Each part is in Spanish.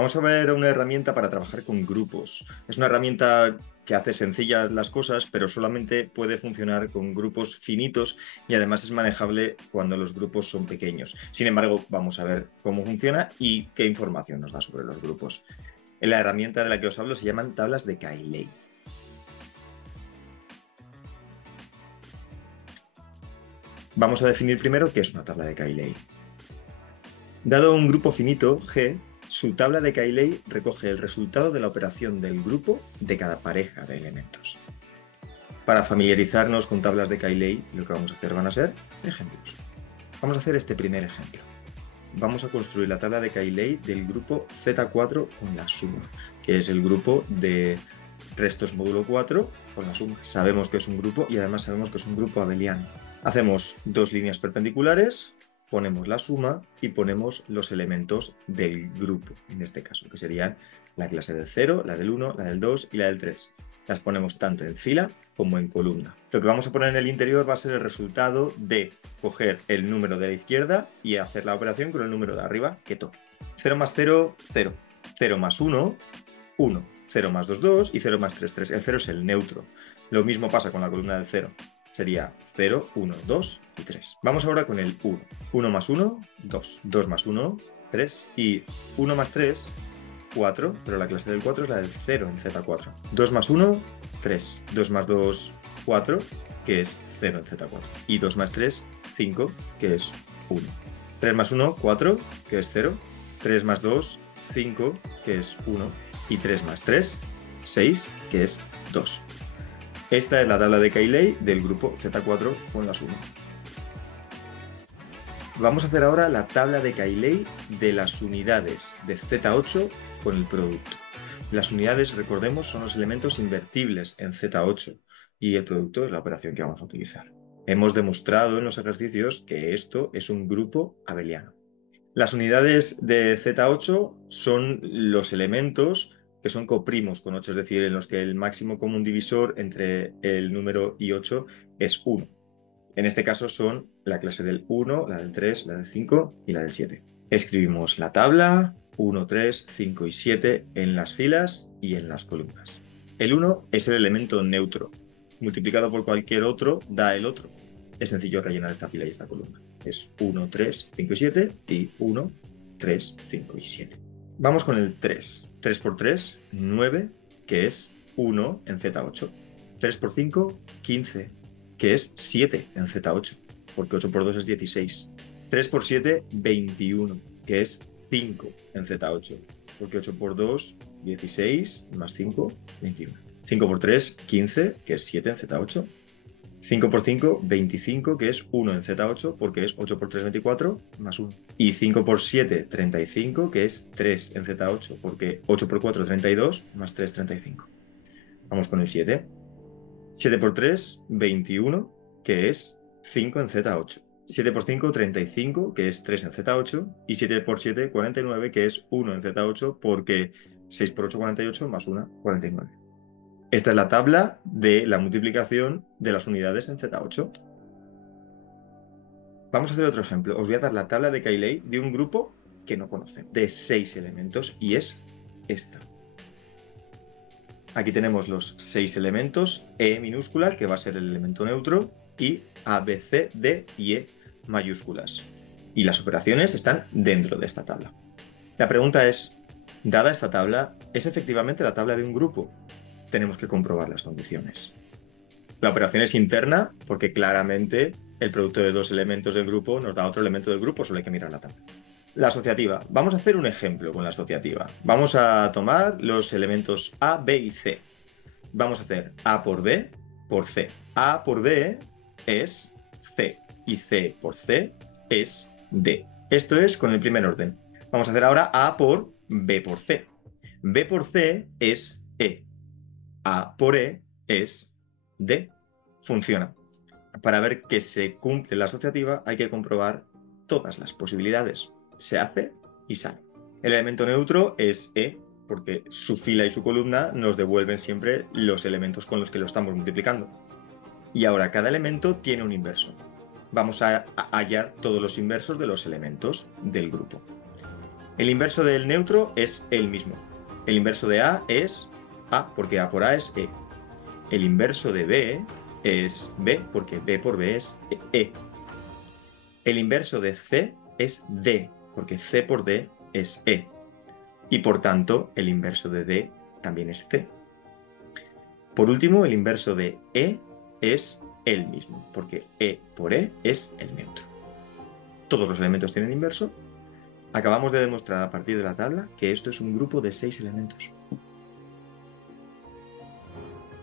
Vamos a ver una herramienta para trabajar con grupos. Es una herramienta que hace sencillas las cosas, pero solamente puede funcionar con grupos finitos y además es manejable cuando los grupos son pequeños. Sin embargo, vamos a ver cómo funciona y qué información nos da sobre los grupos. La herramienta de la que os hablo se llaman tablas de Cayley. Vamos a definir primero qué es una tabla de Cayley. Dado un grupo finito, G, su tabla de Cayley recoge el resultado de la operación del grupo de cada pareja de elementos. Para familiarizarnos con tablas de Cayley, lo que vamos a hacer van a ser ejemplos. Vamos a hacer este primer ejemplo. Vamos a construir la tabla de Cayley del grupo Z4 con la suma, que es el grupo de restos módulo 4 con la suma. Sabemos que es un grupo y además sabemos que es un grupo abeliano. Hacemos dos líneas perpendiculares, ponemos la suma y ponemos los elementos del grupo, en este caso, que serían la clase del 0, la del 1, la del 2 y la del 3. Las ponemos tanto en fila como en columna. Lo que vamos a poner en el interior va a ser el resultado de coger el número de la izquierda y hacer la operación con el número de arriba, que toque. 0 más 0, 0. 0 más 1, 1. 0 más 2, 2 y 0 más 3, 3. El 0 es el neutro. Lo mismo pasa con la columna del 0. Sería 0, 1, 2 y 3. Vamos ahora con el 1. 1 más 1, 2. 2 más 1, 3. Y 1 más 3, 4, pero la clase del 4 es la del 0 en Z4. 2 más 1, 3. 2 más 2, 4, que es 0 en Z4. Y 2 más 3, 5, que es 1. 3 más 1, 4, que es 0. 3 más 2, 5, que es 1. Y 3 más 3, 6, que es 2. Esta es la tabla de Cayley del grupo Z4 con la suma. Vamos a hacer ahora la tabla de Cayley de las unidades de Z8 con el producto. Las unidades, recordemos, son los elementos invertibles en Z8 y el producto es la operación que vamos a utilizar. Hemos demostrado en los ejercicios que esto es un grupo abeliano. Las unidades de Z8 son los elementos que son coprimos con 8, es decir, en los que el máximo común divisor entre el número y 8 es 1. En este caso son la clase del 1, la del 3, la del 5 y la del 7. Escribimos la tabla 1, 3, 5 y 7 en las filas y en las columnas. El 1 es el elemento neutro. Multiplicado por cualquier otro da el otro. Es sencillo rellenar esta fila y esta columna. Es 1, 3, 5 y 7 y 1, 3, 5 y 7. Vamos con el 3. 3 por 3, 9, que es 1 en Z8. 3 por 5, 15, que es 7 en Z8, porque 8 por 2 es 16. 3 por 7, 21, que es 5 en Z8, porque 8 por 2, 16, más 5, 21. 5 por 3, 15, que es 7 en Z8. 5 por 5, 25, que es 1 en Z8, porque es 8 por 3, 24, más 1. Y 5 por 7, 35, que es 3 en Z8, porque 8 por 4, 32, más 3, 35. Vamos con el 7. 7 por 3, 21, que es 5 en Z8. 7 por 5, 35, que es 3 en Z8. Y 7 por 7, 49, que es 1 en Z8, porque 6 por 8, 48, más 1, 49. Esta es la tabla de la multiplicación de las unidades en Z8. Vamos a hacer otro ejemplo. Os voy a dar la tabla de Cayley de un grupo que no conocen, de 6 elementos, y es esta. Aquí tenemos los 6 elementos, E minúscula, que va a ser el elemento neutro, y A, B, C, D y E mayúsculas. Y las operaciones están dentro de esta tabla. La pregunta es, dada esta tabla, ¿es efectivamente la tabla de un grupo? Tenemos que comprobar las condiciones. La operación es interna porque claramente el producto de dos elementos del grupo nos da otro elemento del grupo, solo hay que mirar la tabla. La asociativa. Vamos a hacer un ejemplo con la asociativa. Vamos a tomar los elementos A, B y C. Vamos a hacer A por B por C. A por B es C y C por C es D. Esto es con el primer orden. Vamos a hacer ahora A por B por C. B por C es E. A por E es D. Funciona. Para ver que se cumple la asociativa hay que comprobar todas las posibilidades. Se hace y sale. El elemento neutro es E, porque su fila y su columna nos devuelven siempre los elementos con los que lo estamos multiplicando. Y ahora cada elemento tiene un inverso. Vamos a hallar todos los inversos de los elementos del grupo. El inverso del neutro es el mismo. El inverso de A es A, porque A por A es E. El inverso de B es B, porque B por B es E. El inverso de C es D, porque C por D es E. Y por tanto, el inverso de D también es C. Por último, el inverso de E es el mismo, porque E por E es el neutro. Todos los elementos tienen inverso. Acabamos de demostrar a partir de la tabla que esto es un grupo de 6 elementos.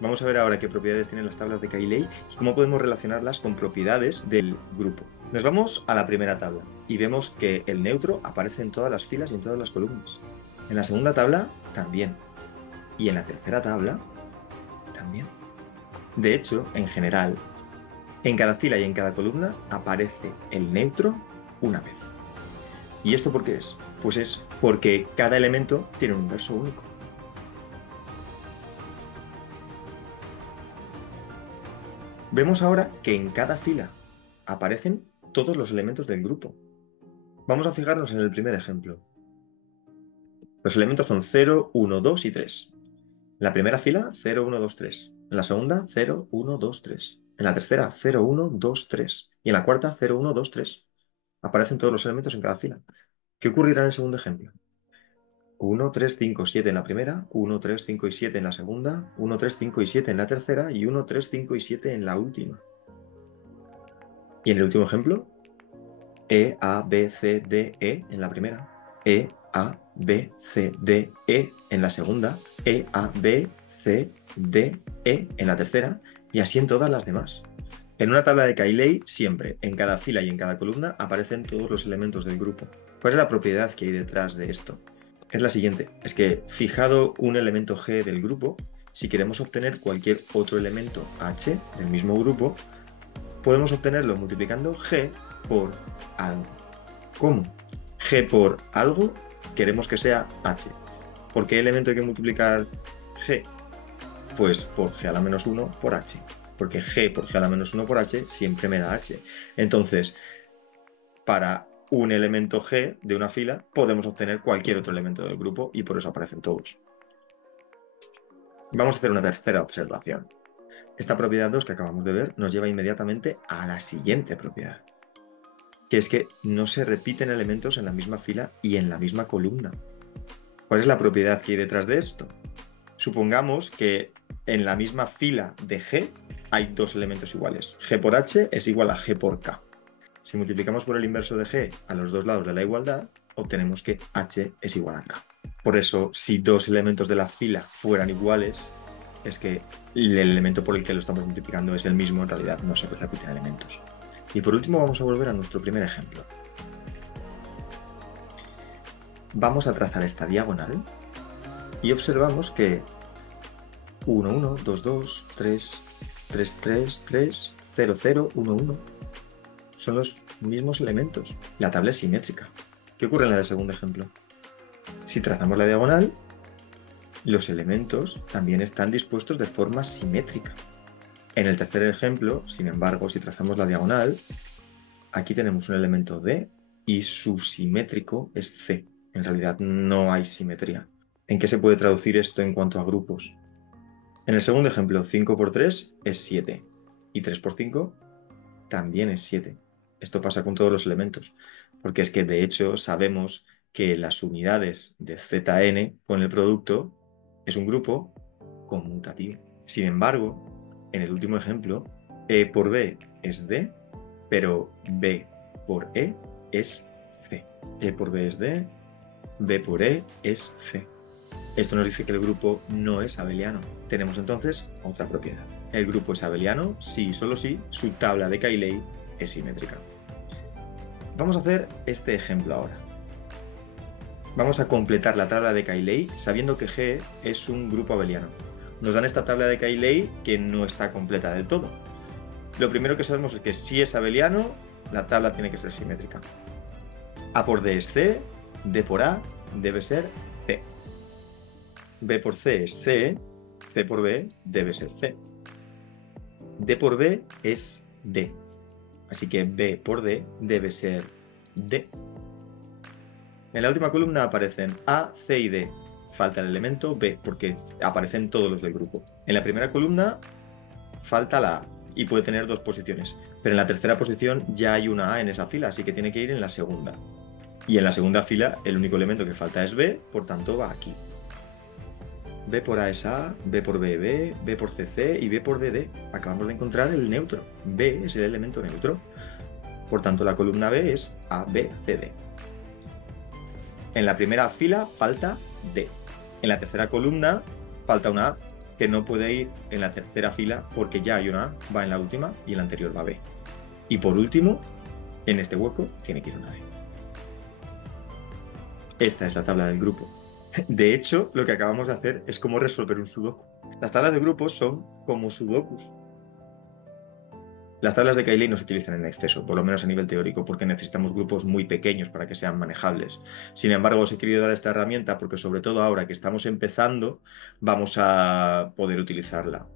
Vamos a ver ahora qué propiedades tienen las tablas de Cayley y cómo podemos relacionarlas con propiedades del grupo. Nos vamos a la primera tabla y vemos que el neutro aparece en todas las filas y en todas las columnas. En la segunda tabla también. Y en la tercera tabla también. De hecho, en general, en cada fila y en cada columna aparece el neutro una vez. ¿Y esto por qué es? Pues es porque cada elemento tiene un inverso único. Vemos ahora que en cada fila aparecen todos los elementos del grupo. Vamos a fijarnos en el primer ejemplo. Los elementos son 0, 1, 2 y 3. En la primera fila, 0, 1, 2, 3. En la segunda, 0, 1, 2, 3. En la tercera, 0, 1, 2, 3. Y en la cuarta, 0, 1, 2, 3. Aparecen todos los elementos en cada fila. ¿Qué ocurrirá en el segundo ejemplo? 1, 3, 5, 7 en la primera, 1, 3, 5 y 7 en la segunda, 1, 3, 5 y 7 en la tercera y 1, 3, 5 y 7 en la última. Y en el último ejemplo, E, A, B, C, D, E en la primera, E, A, B, C, D, E en la segunda, E, A, B, C, D, E en la tercera y así en todas las demás. En una tabla de Cayley, siempre, en cada fila y en cada columna, aparecen todos los elementos del grupo. ¿Cuál es la propiedad que hay detrás de esto? Es la siguiente, es que fijado un elemento G del grupo, si queremos obtener cualquier otro elemento H del mismo grupo, podemos obtenerlo multiplicando G por algo. ¿Cómo? G por algo queremos que sea H. ¿Por qué elemento hay que multiplicar G? Pues por G a la menos 1 por H. Porque G por G a la menos 1 por H siempre me da H. Entonces, para un elemento G de una fila, podemos obtener cualquier otro elemento del grupo y por eso aparecen todos. Vamos a hacer una tercera observación. Esta propiedad 2 que acabamos de ver nos lleva inmediatamente a la siguiente propiedad, que es que no se repiten elementos en la misma fila y en la misma columna. ¿Cuál es la propiedad que hay detrás de esto? Supongamos que en la misma fila de G hay dos elementos iguales. G por H es igual a G por K. Si multiplicamos por el inverso de G a los dos lados de la igualdad, obtenemos que H es igual a K. Por eso, si dos elementos de la fila fueran iguales, es que el elemento por el que lo estamos multiplicando es el mismo, en realidad no se repiten elementos. Y por último vamos a volver a nuestro primer ejemplo. Vamos a trazar esta diagonal y observamos que 1, 1, 2, 2, 3, 3, 3, 3, 0, 0, 1, 1 son los mismos elementos. La tabla es simétrica. ¿Qué ocurre en la del segundo ejemplo? Si trazamos la diagonal, los elementos también están dispuestos de forma simétrica. En el tercer ejemplo, sin embargo, si trazamos la diagonal, aquí tenemos un elemento D y su simétrico es C. En realidad no hay simetría. ¿En qué se puede traducir esto en cuanto a grupos? En el segundo ejemplo, 5 por 3 es 7 y 3 por 5 también es 7. Esto pasa con todos los elementos, porque es que de hecho sabemos que las unidades de Zn con el producto es un grupo conmutativo. Sin embargo, en el último ejemplo, E por B es D, pero B por E es C. E por B es D, B por E es C. Esto nos dice que el grupo no es abeliano. Tenemos entonces otra propiedad. El grupo es abeliano si y solo si su tabla de Cayley es simétrica. Vamos a hacer este ejemplo ahora. Vamos a completar la tabla de Cayley sabiendo que G es un grupo abeliano. Nos dan esta tabla de Cayley que no está completa del todo. Lo primero que sabemos es que si es abeliano, la tabla tiene que ser simétrica. A por D es C, D por A debe ser C. B por C es C, C por B debe ser C. D por B es D. Así que B por D debe ser D. En la última columna aparecen A, C y D. Falta el elemento B, porque aparecen todos los del grupo. En la primera columna falta la A y puede tener 2 posiciones. Pero en la tercera posición ya hay una A en esa fila, así que tiene que ir en la segunda. Y en la segunda fila el único elemento que falta es B, por tanto va aquí. B por A es A, B por B, B por C, C y B por D, D. Acabamos de encontrar el neutro. B es el elemento neutro. Por tanto, la columna B es A, B, C, D. En la primera fila falta D. En la tercera columna falta una A que no puede ir en la tercera fila porque ya hay una A, va en la última y en la anterior va B. Y por último, en este hueco tiene que ir una D. Esta es la tabla del grupo. De hecho, lo que acabamos de hacer es como resolver un sudoku. Las tablas de grupos son como sudokus. Las tablas de Cayley no se utilizan en exceso, por lo menos a nivel teórico, porque necesitamos grupos muy pequeños para que sean manejables. Sin embargo, os he querido dar esta herramienta porque, sobre todo ahora que estamos empezando, vamos a poder utilizarla.